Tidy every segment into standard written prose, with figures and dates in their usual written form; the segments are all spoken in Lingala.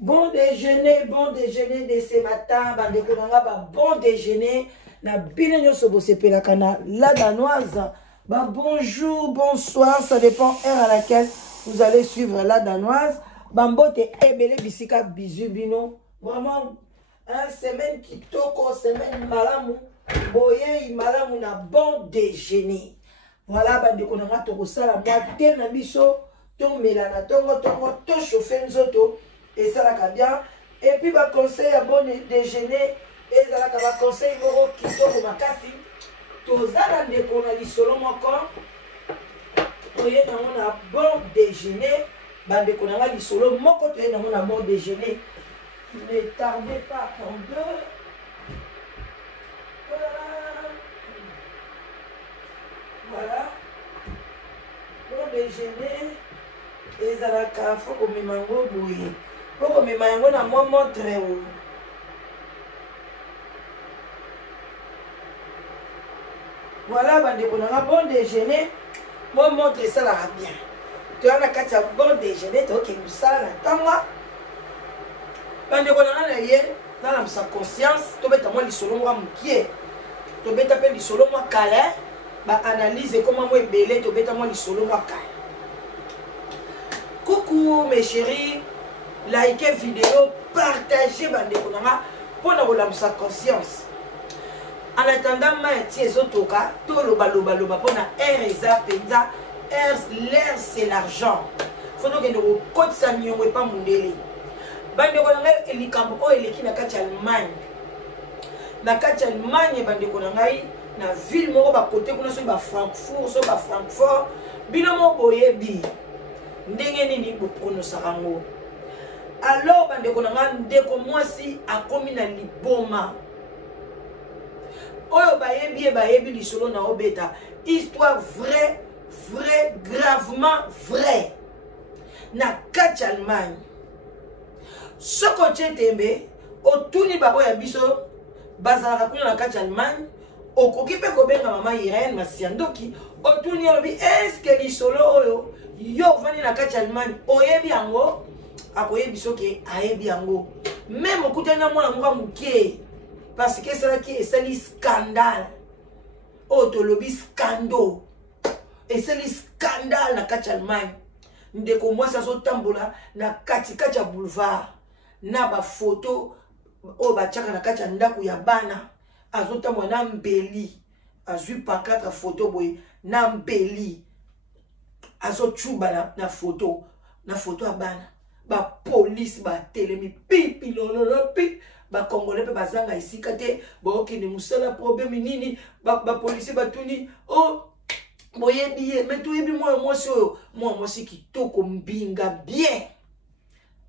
Bon déjeuner de ce matin. Bon déjeuner. Na bine sobo sepela kana la danoise. Bonjour, bonsoir, ça dépend heure à laquelle vous allez suivre la danoise. Bambote ebele bisika bisubino. Vraiment, semaine qui toko, semaine malamu. Boye malamu na bon déjeuner. Voilà, bandeko na nga toko sala matin na biso. Ton melana tongo to chauffer nzoto. Et ça la bien. Et puis ba conseil à bon déjeuner. Et ça la conseil moro kitoko makasi. Tozala ndeko na lisolo moko. Oye na mona bon déjeuner. Bandeko na nga lisolo moko toye na mona bon déjeuner. Ne tardez pas en deux. Voilà. Bon déjeuner. Et ça la faut que me mango bouillie. Faut que me mango na moi montre. Voilà, bandeko na nga bon déjeuner. Moi montre ça là bien. Tu as la carte bon déjeuner, tu as qui nous ça là. Tanga. Bandeko na nga ye, dans sa conscience, tu beta moi lisolo moi mukie. Tu beta pe lisolo moi kala. Ba analyse comment moi belé, tu beta moi lisolo moi kala. Coucou mes chéris, likez vidéo, partagez bandeko na nga pour na sa conscience. En attendant, l'air c'est l'argent. Il faut que nous code ça n'y ait pas mon délai. Bande konanga elikambo o eleki na kati Allemagne. Na kati Allemagne bande konanga na ville moko ba côté kuna so ba Francfort, so ba Francfort, bino mo boyebi. Ndenge nini bo prononcer ngo. Alors bande konanga ndeko mwasi akomi na liboma. Oyo bayebi lisolo na obeta. Histoire vraie, gravement vraie. Na kati Allemagne. Soko tembe, otuni babo ya biso, bazala kuna na kati Allemagne, okoki pe kobenga mama Irene Masiandoki, otuni olobi, est-ce que lisolo oyo, yo vani na kati Allemagne, oyebi yango, akoyebi soki ayebi yango. Même okutana mwana mwa muke. Parce que c'est là qui est un scandale. Autolobby scandale. Et c'est un scandale na kati Allemagne. Ndeko moi ça so tambola na kati ya boulevard. Na ba photo o ba tchaka na kati ndaku ya bana. Azotambo na mbeli. Azui pancarte photo boy na mbeli. Azo chuba na photo. Na photo ya bana. Ba police ba telemi pipi lololo pipi. Ba Congolais pe bazanga ici kate ba okine musala problème nini ba policier batuni oh boyebi mais to yebi moi si kitoko mbinga bien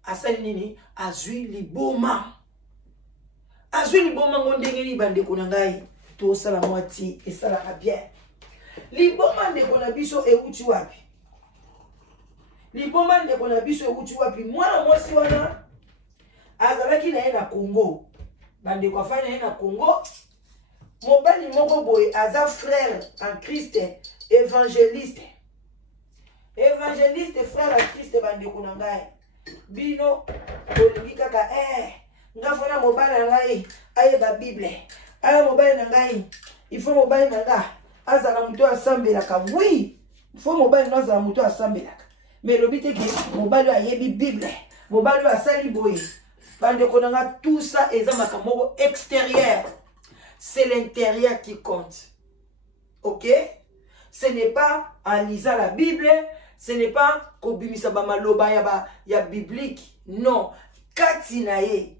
asali nini azui liboma ngondenge ni bande ko ngai to sala moiti et sala bien liboma ndeko na biso e uti wapi liboma ndeko na biso e uti wapi mwana mwasi wana azalaki na ye na Congo. Bande kwa fana ye na Congo. Mobali moko boy aza frère en Christ évangéliste. Évangéliste frère en Christ bande kuna ngai. Bino olingi kaka nga fona mobali na ngai aye ba Bible. Aye mobali na ngai. Il faut mobali na nga azala muto asambelaka. Oui, il faut mobali na azala muto asambelaka. Mais lobite ki mobali ayebi Bible. Mobali asali boye. Bande konanga tout ça est un makamoko extérieur. C'est l'intérieur qui compte. Ok? Ce n'est pas en lisant la Bible, ce n'est pas kobimisa ba maloba ya biblique. Non. Katinaye.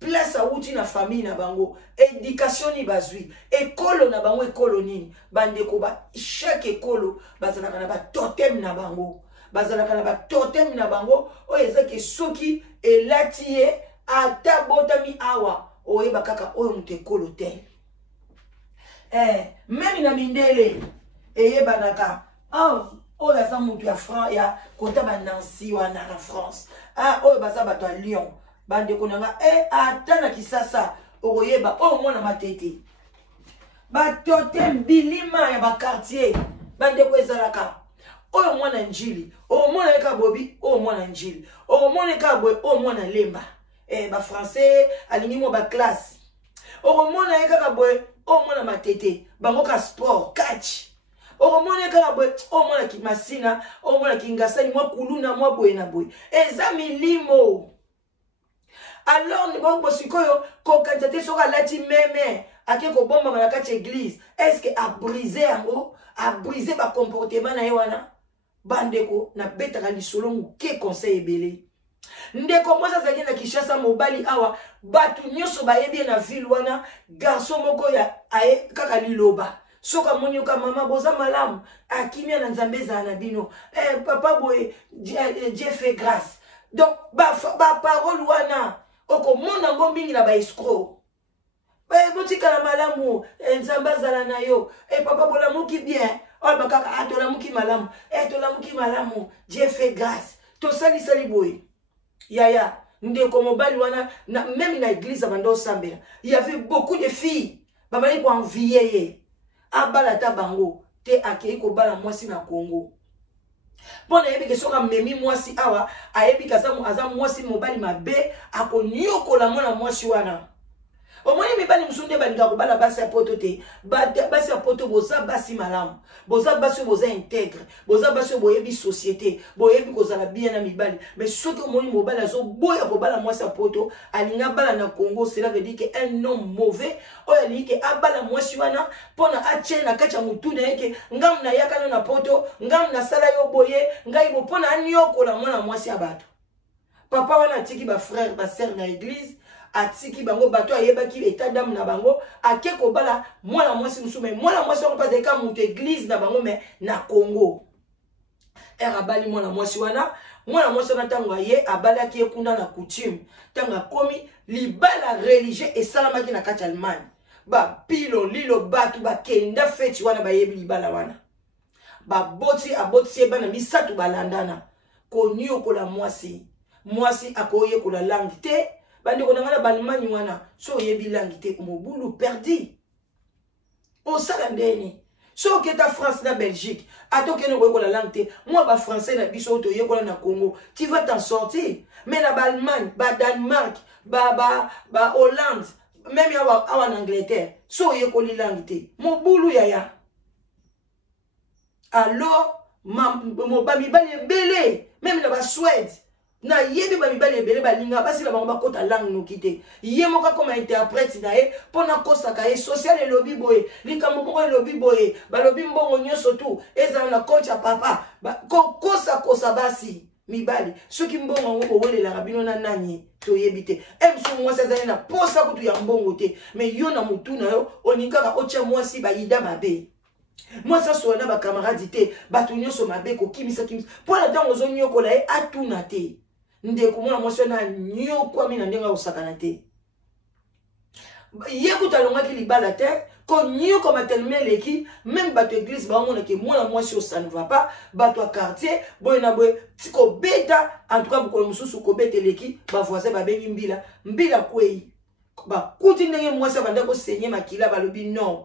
Place à outi na famille na bango. Éducation ni bazui. École na bango école nini. Bande koba chaque école bazalaka na ba totem na bango. Bazalaka na ba totem na bango. O ezaki soki elatiye ata botami awa oyeba kaka oyo mutekolo te. Même na mindele eyebanaka oyo aza mutu ya France ya kota ba Nancy wana na France. Oyo baza bato ya Lyon bande konanga ata na Kisasa okoyeba oyo mwana matete. Ba totem bilima ya ba quartier bande ko ezalaka oyo mwana njili omona eka bobi oyo mwana njili omona eka boy oyo mwana lemba ba français alingi mo ba classe omona eka boy oyo mwana matete bango ka sport catch omona eka boy oyo mwana kimasina oyo mwana kingasani mwa kuluna mwa boye na boye eza milimo. Alors ni bongo sikoyo ko kantate soka lati meme ake ko bomba na kati église est-ce que a briser yango a briser ba comportement na yewana bandeko na betaka lisolo muke conseil ebele ndeko mwasa zaki na Kishasa mobali awa batu nyoso bayebi na ville wana garçon moko ya aye kaka liloba soka monyo ka mama boza malamu akimia na nzambeza na bino papa boye Dieu fait grâce donc ba parole wana oko mona ngo mingi na ba escroc botika na malamu nzambazala na yo papa bola muki bien o bakaka atola muki malamu tola muki malamu Dieu fait grâce to sali sali boy yaya ndeko mobali wana na même na église bando sambela il y avait beaucoup de filles babali ko envier ye abala ta bango te akei ko bala mwasi na Congo pona yebi ke soka memi mwasi awa ayebi kazamu azamu mwasi mobali mabe akonyokola mwana mwasi wana omoni mibali musunde balinga ko bala basi apoto te basi apoto boza basi malamu boza basi boza intègre boza basi boyebi société boyebi kozala bien na mibali mais soki omoni mobali azo boya ko bala mwasi apoto alinga bala na Congo cela veut dire que un homme mauvais oyo alingi ke abala mwasi wana pona atie na kati ya mutu na yeke ngam na yakana na poto ngam na sala yo boye ngai bo pona anyokola mwana mwasi abato papa wana atiki ba frère ba sœur na église atiki bango bato ayebaki état d'âme na bango akeko bala mwana mwasi musume mwana mwasi on pas eka mutu église na bango mais na Congo abali mwana mwasi wana tango ye abalaki ekunda na coutume tango komi libala religieux esalamaki na kati Allemagne ba pilo lilo batu ba kenda feti wana bayebi libala wana ba boti aboti bana misatu balandana konyo kola mwasi akoye kola langue te bandi ko ngana balmani wana so yebi langue te mobulu perdi o sala ndeni so ke ta France na Belgique atoke no ko la langue te moi ba français na biso to yekola na Congo tu vas t'en sortir mais na Allemagne ba Danemark ba Hollande même en Angleterre so yekoli langue te mobulu yaya alors mo ba mi bale belé même na ba Suède na yebi ba mibali ebele balinga basi la bango kota langue no kite ye moka comme interprète na ye pona kosa ka ye social et lobby boy likambo moko lobby boy ba lobby mbongo nyoso tu eza na coach papa ba kosa basi mibali soki mbongo ngo welela rabino na nani to yebite emso mwasi azali na posa kutu ya mbongo te mais yo na mutu na yo oninga ocha mwasi ba yida mabe moi ça sona ba camarade te batu nyoso mabe ko kimisa pona tango zo nyokola ye atuna te ndeko mwana mwasi na nyoko ami na ndenga osakana te ye kutalonga ki libala te ko nyoko matelme leki même bato église ba mona ke mwana mwasi ça ne va pas bato quartier boy na boy tiko beta en tout cas boko mususu ko beteleki ba voisin ba bengi mbila kwei ba kuti ndenge mwasi banda ko senye makila ba lobi non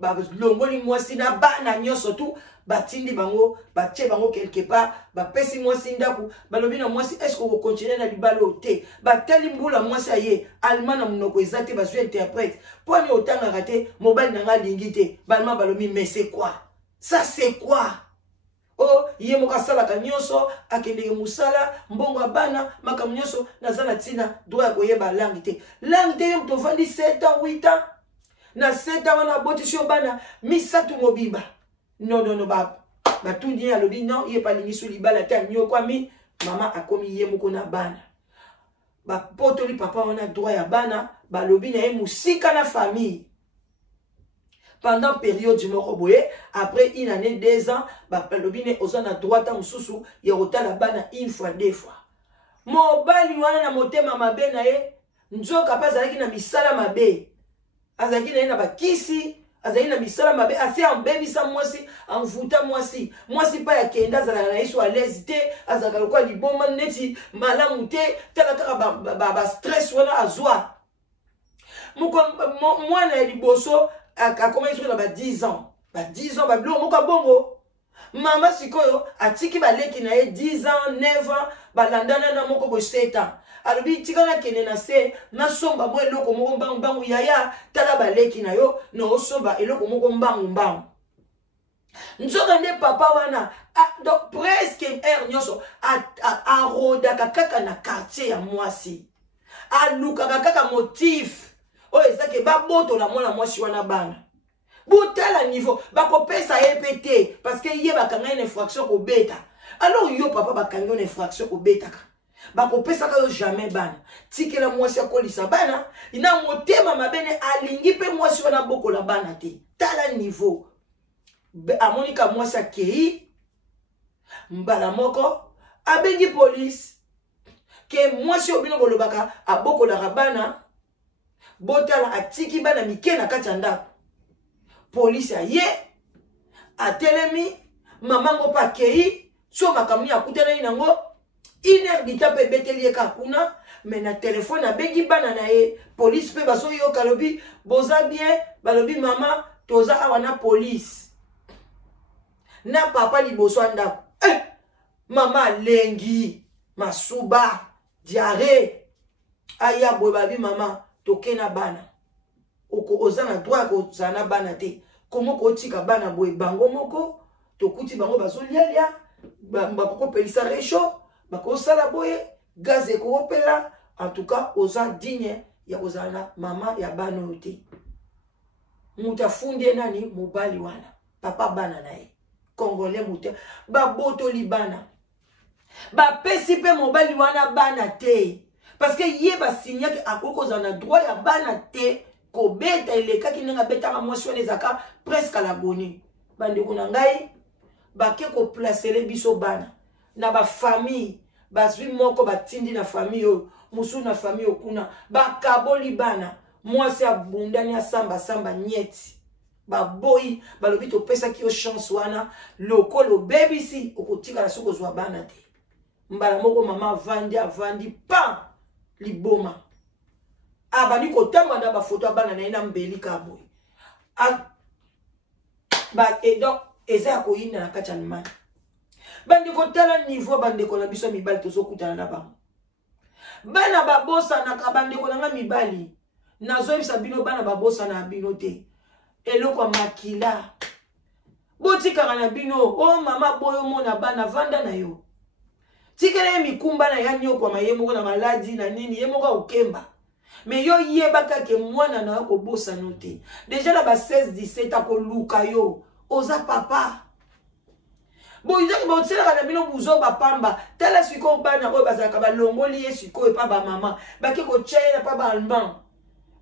ba longoli mwasi na bana nyoso tu batindi bango batie bango quelque part ba pesi mwasi ndaku balobi na mwasi est-ce qu'on continue na libalo te batali mbula mwasi aye allemand na munoko ezate ba zo interprète poni otanga raté mobile nanga lingi te balma balobi mais c'est quoi ça c'est quoi oh ye moka sala ka nyoso akendeke musala mbongo bana maka nyoso nazana tina droit ko yeba langue te yom to vandi 7 ans 8 ans na 7 ans wana botisio bana misatu mobimba non ba tundi alobi non ye pa lingiso libala ta nyoko ami mama akomi ye moko na bana ba potoli papa wana droit ya bana ba lobi na ye musika na famille pendant période du moko boye après une année 2 ans ba lobi ne ozana droit ta mususu ya rotala bana une fois 2 fois mobali wana na motema mabe na ye nzoka pa zalaki na misala mabe azaki na ye na bakisi azali na misala mabe asi ambebisa mwasi amvuta mwasi pa ya kenda azalaka na yesu à l'aise te azalaka lokwa liboma neti malamu te tala kaka ba stress wana azwa mwana ya liboso akoma yesu na ba 10 ans ba 10 ans ba bilo moka bongo Mama sikoyo atiki baleki na ye 10 ans 9 ans balandana na moko bo 7 ans alobi tikana kene na se na somba mo eloko moko mbangu yaya tala baleki na yo no somba eloko moko mbangu nzoka nde papa wana donc presque nyoso aroda kaka na quartier ya mwasi aluka kaka motif o ezake baboto la mwana mwasi wana bana botala niveau bakopesa EPT parce que ye bakanga une infraction ko beta alors yo papa bakanga une infraction ko beta bakopesa ka yo jamais bana tikela mwasi akolisa bana ina motema mabene alingi pe mwasi wana boko la bana te tala niveau amonika mwasi akei mbala moko abengi police ke mwasi obino kolobaka aboko la bana botala atiki bana mike na kati ya ndako police aye atelemi mamango pa kei so makamuni akutana inango iner ditape beteli ka kuna mais na téléphone abengi bana na ye police pe baso yo kalobi boza bien balobi mama toza awana police na papa liboso andako mama lengi masuba diarrhée aya boy babi mama tokena bana oko ozana droit ko zana bana te komo ko tika bana boy bango moko tokuti bango bazolialia bakoko pelisa recho bako sala boye gaz eko pela en tout cas oza digne ya kozana mama ya bana yote muta funde nani mobali wana papa bana nae congolais muta baboto libana ba pesi pe mobali wana bana te parce que ye ba signa que akoko zana droit ya bana te ko beta eleka kinenga beta ka mwasi wana ezaka presque la boni bande kuna ngai ba ke ko placer le biso bana na ba famille bazwi moko batindi na famille yo musu na famille okuna ba kaboli bana mwasi abundani asamba samba nyeti ba boy balobi to pesa ki yo chance wana lokolo baby si okotika la soko zwa bana te mbala moko mama avandi pa liboma abani kotanga na ba photo bana na ina mbeli ka boy ba et donc eza ko yina na kachanma bande kotala niveau bande ko na biso mibali to sokutana na ba bana babosa na kabande ko na mibali nazo bisa bino bana babosa na bino te eloko makila botika na bino oh mama boyo mona bana vanda na yo tikele mikumba na yanyo kwa mayemo na maladi na nini yemo ka ukemba mais yo yebaka ke mwana na ko bosa note déjà la ba 16 17 akoluka yo oza papa bo izaki ba tsela kana bino buzo ba pamba tala siko bana ko bazaka ba longoli yesiko e pa ba mama ba ke ko chela pa ba allemand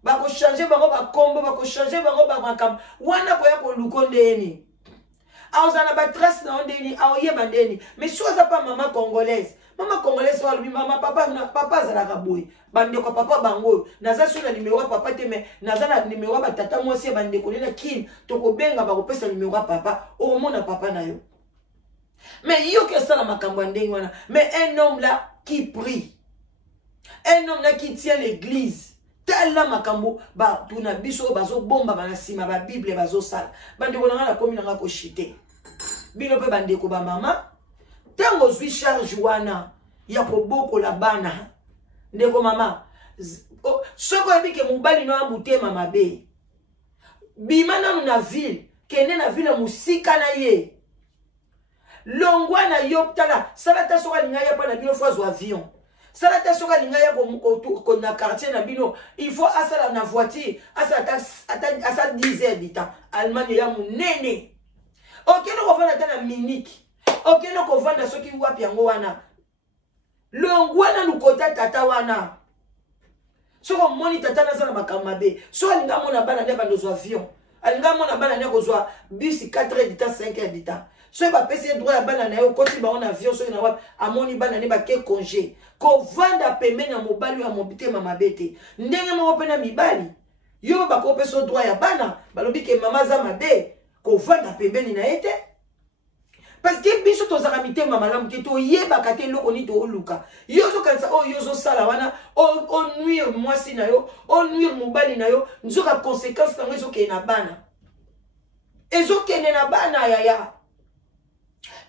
ba ko changer ba ko ba kombo ba ko changer ba ko ba makam wana ko ya ko lukondeni aozana ba trace na ondeni aoyeba ndeni mais choisa pas maman congolaise wa lui mama papa zala ka boy bande ko papa bango naza suna numéro papa te mais naza na numéro ba tata mwasi bande ko na kin to ko benga ba ko pesa numéro papa o mona papa na yo mais yo que ça la makambo ndeni wana mais un homme là qui prie un homme là qui tient l'église tala makambo ba tuna biso bazo bomba bana sima ba bible bazo sala bande ko na komi na ko chité bino pe bande ko ba mama tango zwi charge wana ya koboko la bana ndeko mama soko ebike mubali no ambutema mabe bimana na ville kene na ville musika na ye longwa na yoptala salata soka lingaya pa na bino fois avion salata soka lingaya ko na quartier na bino il faut asala na voiture asa 10 heures du temps Allemagne ya munene okeno ko fana tana minute okeno ko vanda soki wapi yango wana longwana lukota tata wana soko moni tata na sana makamabe so alinga mona bana ne bandozo avion alinga mona bana ne kozwa bus 4 heures du temps 5 heures du temps so ba pese droit ya bana na yo koti ba on avion so na wapi amoni bana ne ba ke congé ko vanda pembeni ya mobali ya mobite mama bete ndenge mo pena mibali yo ba ko pese droit ya bana balobi ke mama za mabe ko vanda pembeni na ete parce que biso to zakamite mama lamu ke to yeba kate loko ni to luka yo zo kansa o yo zo sala wana o nuire mwasi na yo o nuire mobali na yo nzoka conséquence na ezo ke na bana ezo ke na bana ya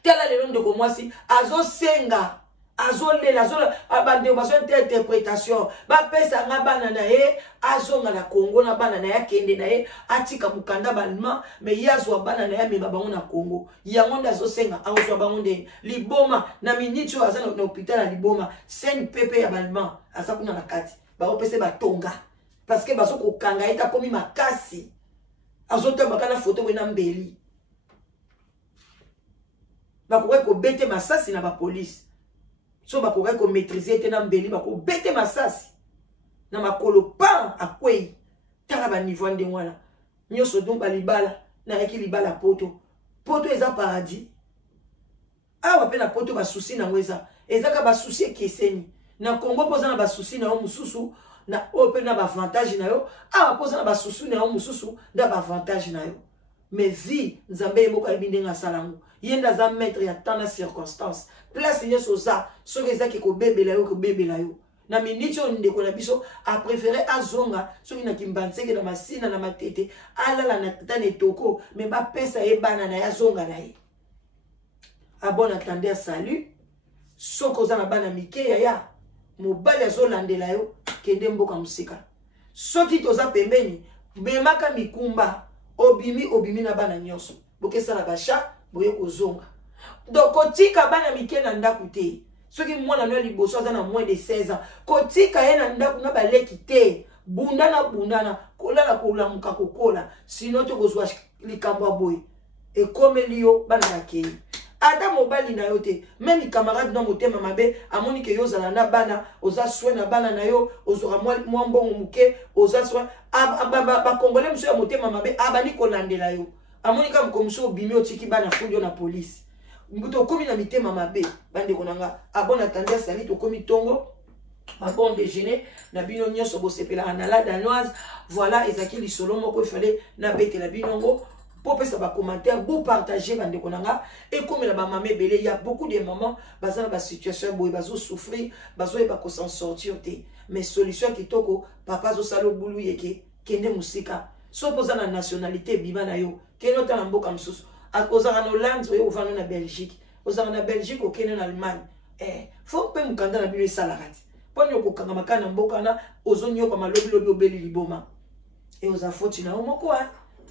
tala le ndeko mwasi azo senga azo lela azo abande bazo interprétation ba pesa nga bana na ye azonga na Congo na bana na ya kende na ye atika mukanda balma mais yazwa bana na ya meba bango na Congo yango ndazo senga azwa bango nde liboma na minitio aza na hôpital na liboma sen pepe ya balma aza kuna na kati ba opese batonga parce que bazo kokanga eta komi makasi azo tamba na photo wena mbeli bakoka ko bete masasi na ba police so bakoka ko maîtriser te na mbeli bako bete masasi na makolo pa akwei tala ba niveau nde wana nyoso donc balibala na yaki libala poto eza paradis awa pe na poto ba souci na ngweza ezaka ba souci keseni na Congo poza na ba souci na yo mususu na ope na ba avantage na yo awa poza na ba souci na yo mususu na ba avantage na yo mais vie nzambe yemoko ayebinde nga salango yenda za maître ya tana circonstance place nyoso za soki ezaki ko bebela yo na miniti on ndeko na biso a préféré azonga soki na kimbanseke na masina na matete alala na tane toko mais ba pesa e bana na ya zonga na ye a bon attendeur salut soko za na bana mike ya mobali azolandela yo kende mboka musika soki toza pembeni memaka mikumba obimi na bana nyonso bokesa na basha boye kozonga donc kotika bana mike na ndaku te soki mwana no liboso aza na moins de 16 ans kotika ye na ndaku na baleki te bundana kolala kolamuka kokola sino to kozwa likambo boye ekomeli yo bana bakei ata mobali na yo te même camarade na motema mabe amoni ke yo zala na bana oza soin na bana na yo ozora mwa mbongo muke oza soin ba congolais mso ya motema mabe abani kolandela yo amoni ka mkomso bimi otiki bana fudio na police mbuto komi na mitema mabe bande konanga abon attendeur sali to komi tongo a bon déjeuner na bino nyonso bosepela na la danoise voilà ezaki lisolo moko ifale na bete la binongo pour faire des commentaires, pour partager bande konanga et comme la maman belé, il y a beaucoup de mamans basant dans la situation où ils vont souffrir, basant ils vont s'en sortir mais solution qui toko papa zo salo boulou yeke kende musika so posa na nationalité bima na yo keno ta mboka msusu akoza na Hollande yo vana na Belgique oza na Belgique o kene na Allemagne faut pe mukanda na bino salarati poni okokanga makana mboka na ozonyo kwa malobi obeli liboma et oza foti na omoko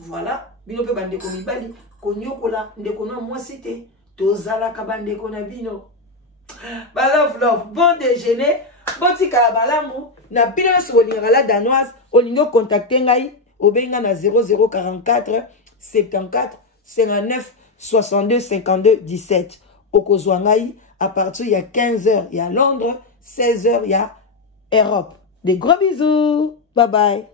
voilà bino pe bandeko mibali konyokola ndeko na mwasi te tozalaka bandeko na bino love bon déjeuner botika balamu na bino so olingaka la danoise olingo contacter ngai obenga na 0044 74 59 62 52 17 okozwa ngai à partir ya 15h ya Londres 16h ya Europe. Des gros bisous, bye bye.